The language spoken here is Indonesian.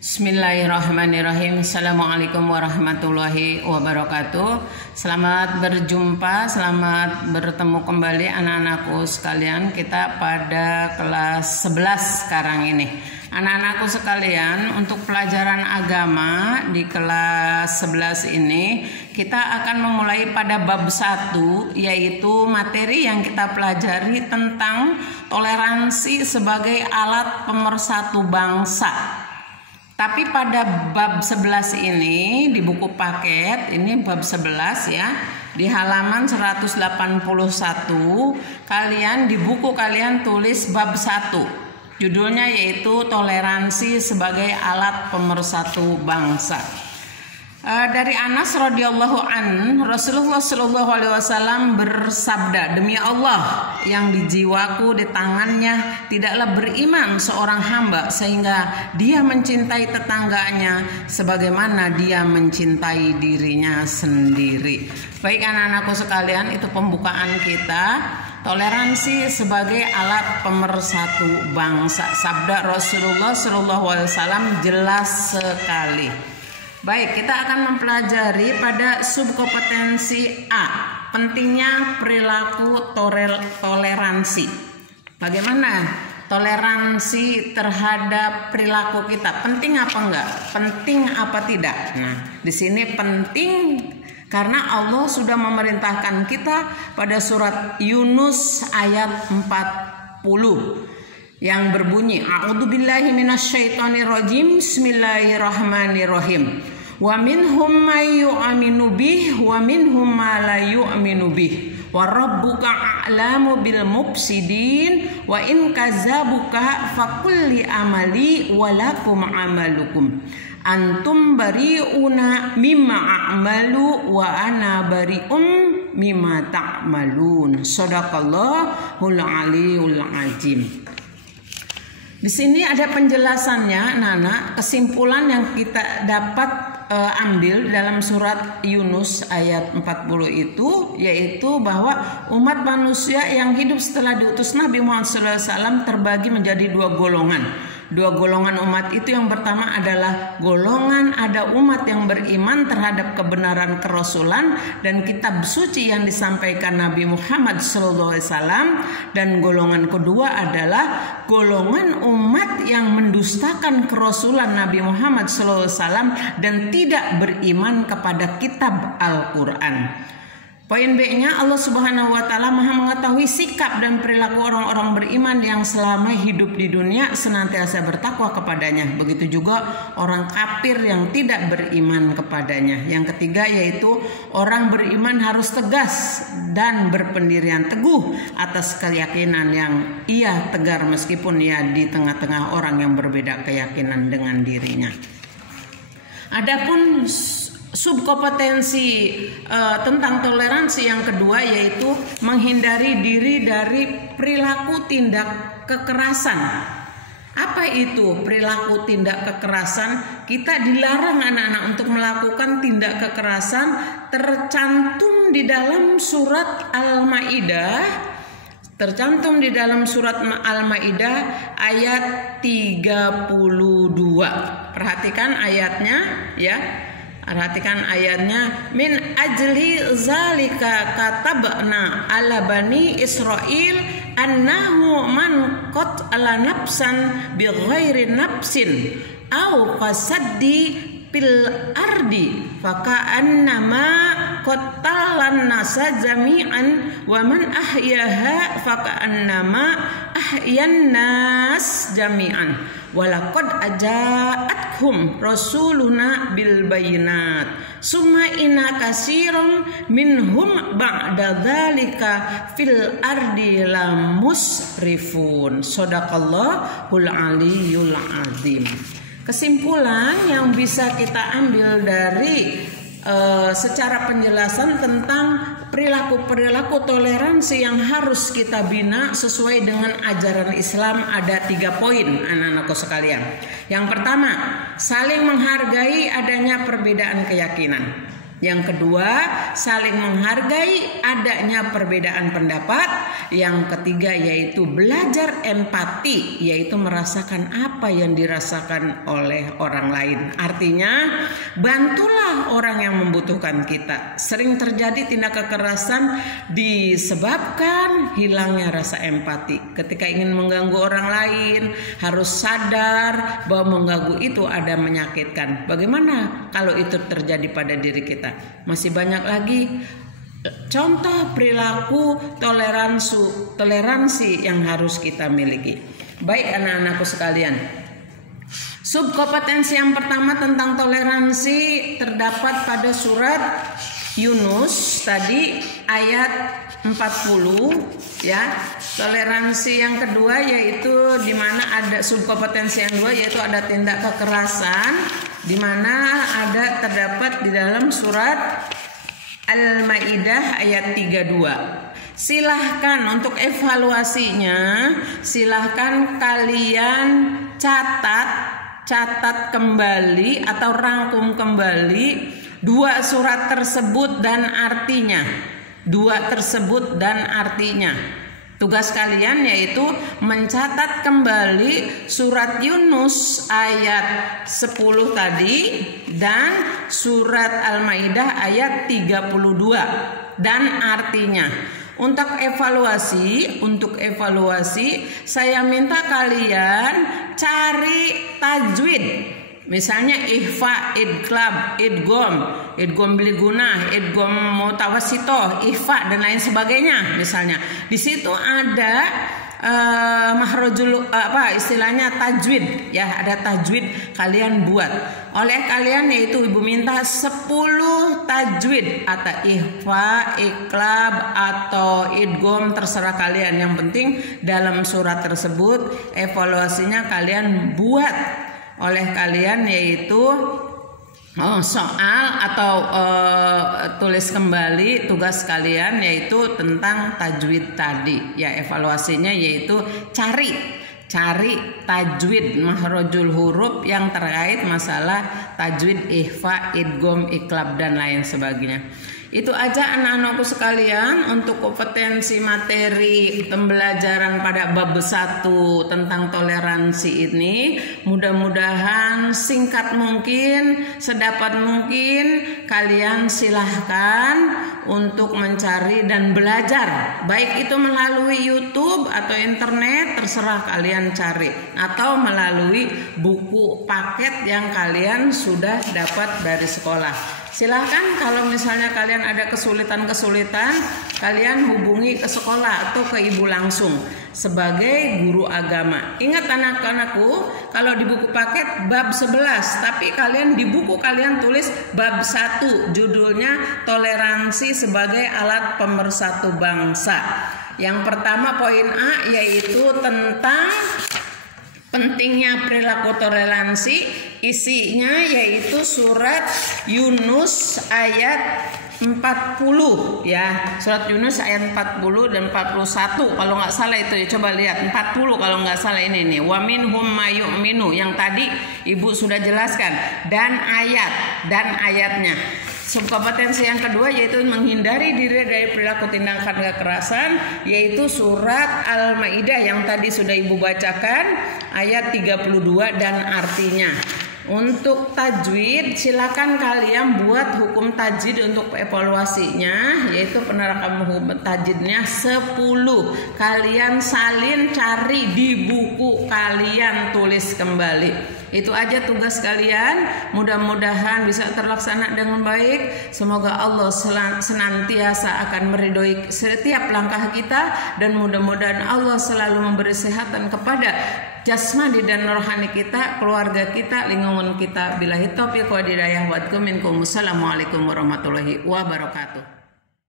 Bismillahirrahmanirrahim. Assalamualaikum warahmatullahi wabarakatuh. Selamat berjumpa, selamat bertemu kembali anak-anakku sekalian. Kita pada kelas 11 sekarang ini. Anak-anakku sekalian, untuk pelajaran agama di kelas 11 ini kita akan memulai pada bab 1, yaitu materi yang kita pelajari tentang toleransi sebagai alat pemersatu bangsa. Tapi pada bab 11 ini di buku paket, ini bab 11 ya, di halaman 181 di buku kalian tulis bab 1. Judulnya yaitu toleransi sebagai alat pemersatu bangsa. Dari Anas radhiyallahu an, Rasulullah shallallahu alaihi wasallam bersabda, demi Allah yang di jiwaku di tangannya, tidaklah beriman seorang hamba sehingga dia mencintai tetangganya sebagaimana dia mencintai dirinya sendiri. Baik anak-anakku sekalian, itu pembukaan kita. Toleransi sebagai alat pemersatu bangsa. Sabda Rasulullah shallallahu alaihi wasallam jelas sekali. Baik, kita akan mempelajari pada subkompetensi A, pentingnya perilaku toleransi. Bagaimana toleransi terhadap perilaku kita? Penting apa enggak? Penting apa tidak? Nah, di sini penting karena Allah sudah memerintahkan kita pada surat Yunus ayat 40. Yang berbunyi, a'udzubillahi minasyaitonirrajim, bismillahirrahmanirrahim. Wa minhum may yu'minu bih wa minhum ma la yu'minu bih. Wa rabbuka a'lamu bil mufsidin wa in kazabuka fakulli amali wa lakum amalukum. Antum bari'una mimma a'malu wa ana bari'um mimma ta'malun. Shadaqallahul aliyul azim. Di sini ada penjelasannya, Nana, kesimpulan yang kita dapat ambil dalam surat Yunus ayat 40 itu, yaitu bahwa umat manusia yang hidup setelah diutus Nabi Muhammad SAW terbagi menjadi dua golongan. Dua golongan umat itu, yang pertama adalah golongan ada umat yang beriman terhadap kebenaran kerasulan dan kitab suci yang disampaikan Nabi Muhammad SAW, dan golongan kedua adalah golongan umat yang mendustakan kerasulan Nabi Muhammad SAW dan tidak beriman kepada kitab Al-Quran. Poin B-nya, Allah Subhanahu wa Ta'ala Maha mengetahui sikap dan perilaku orang-orang beriman yang selama hidup di dunia senantiasa bertakwa kepadanya. Begitu juga orang kafir yang tidak beriman kepadanya. Yang ketiga yaitu orang beriman harus tegas dan berpendirian teguh atas keyakinan yang ia tegar meskipun ia di tengah-tengah orang yang berbeda keyakinan dengan dirinya. Adapun subkompetensi tentang toleransi yang kedua yaitu menghindari diri dari perilaku tindak kekerasan. Apa itu perilaku tindak kekerasan? Kita dilarang anak-anak untuk melakukan tindak kekerasan, tercantum di dalam surat Al-Maidah. Tercantum di dalam surat Al-Maidah ayat 32. Perhatikan ayatnya ya. Perhatikan ayatnya, min ajli zalika katabna ala bani Israil annahu man qatala nafsan bighairi nafsin aw fasaddi fil ardi faka'annama qatalan nasa jami'an wa man ahyaha faka'annama ahyan nas jami'an. Walaqad aja'atkum rasuluna bil bayinat summa inna katsiran minhum ba'da dzalika fil ardi lamusrifun. Shadaqallahul aliyul azim. Kesimpulan yang bisa kita ambil dari secara penjelasan tentang perilaku-perilaku toleransi yang harus kita bina sesuai dengan ajaran Islam ada 3 poin anak-anakku sekalian. Yang pertama, saling menghargai adanya perbedaan keyakinan. Yang kedua, saling menghargai adanya perbedaan pendapat. Yang ketiga yaitu belajar empati, yaitu merasakan apa yang dirasakan oleh orang lain. Artinya, bantulah orang yang membutuhkan kita. Sering terjadi tindak kekerasan disebabkan hilangnya rasa empati. Ketika ingin mengganggu orang lain, harus sadar bahwa mengganggu itu ada menyakitkan. Bagaimana kalau itu terjadi pada diri kita? Masih banyak lagi contoh perilaku toleransi yang harus kita miliki. Baik anak-anakku sekalian, subkompetensi yang pertama tentang toleransi terdapat pada surat Yunus tadi ayat 40 ya. Toleransi yang kedua yaitu di mana ada subkompetensi yang dua yaitu ada tindak kekerasan, di mana ada terdapat di dalam surat Al-Maidah ayat 32. Silahkan untuk evaluasinya, silahkan kalian catat kembali atau rangkum kembali dua surat tersebut dan artinya. Tugas kalian yaitu mencatat kembali surat Yunus ayat 10 tadi dan surat Al-Maidah ayat 32 dan artinya. Untuk evaluasi saya minta kalian cari tajwid. Misalnya ihfa, idklab, idgham bilgunah, idgham mutawassithah, ihfa dan lain sebagainya. Misalnya di situ ada mahrojul istilahnya tajwid ya, ada tajwid kalian buat. Oleh kalian yaitu ibu minta 10 tajwid atau ihfa, iklab atau idgham terserah kalian. Yang penting dalam surat tersebut evaluasinya kalian buat oleh kalian yaitu soal atau tulis kembali tugas kalian yaitu tentang tajwid tadi ya. Evaluasinya yaitu cari tajwid mahrojul huruf yang terkait masalah tajwid, ihfa, idgham, iklab dan lain sebagainya. Itu aja anak-anakku sekalian untuk kompetensi materi pembelajaran pada bab 1 tentang toleransi ini. Mudah-mudahan singkat mungkin, sedapat mungkin kalian silahkan untuk mencari dan belajar. Baik itu melalui YouTube atau internet, terserah kalian cari. Atau melalui buku paket yang kalian sudah dapat dari sekolah. Silahkan kalau misalnya kalian ada kesulitan-kesulitan, kalian hubungi ke sekolah atau ke ibu langsung sebagai guru agama. Ingat anak-anakku, kalau di buku paket bab 11, tapi kalian di buku kalian tulis bab 1, judulnya toleransi sebagai alat pemersatu bangsa. Yang pertama poin A yaitu tentang pentingnya perilaku toleransi. Isinya yaitu surat Yunus ayat 40 ya. Surat Yunus ayat 40 dan 41 kalau nggak salah itu ya. Coba lihat 40 kalau nggak salah ini nih. Wa minhum mayu'minu yang tadi Ibu sudah jelaskan dan ayatnya. Subkompetensi yang kedua yaitu menghindari diri dari perilaku tindakan kekerasan, yaitu surat Al-Maidah yang tadi sudah Ibu bacakan ayat 32 dan artinya. Untuk tajwid silakan kalian buat hukum tajwid untuk evaluasinya, yaitu penerapan hukum tajwidnya 10. Kalian salin cari di buku kalian tulis kembali. Itu aja tugas kalian. Mudah-mudahan bisa terlaksana dengan baik. Semoga Allah senantiasa akan meridhoi setiap langkah kita dan mudah-mudahan Allah selalu memberi kesehatan kepada jasmani dan rohani kita, keluarga kita, lingkungan kita. Billahi taufiq wa hidayah wa minkum. Assalamualaikum warahmatullahi wabarakatuh.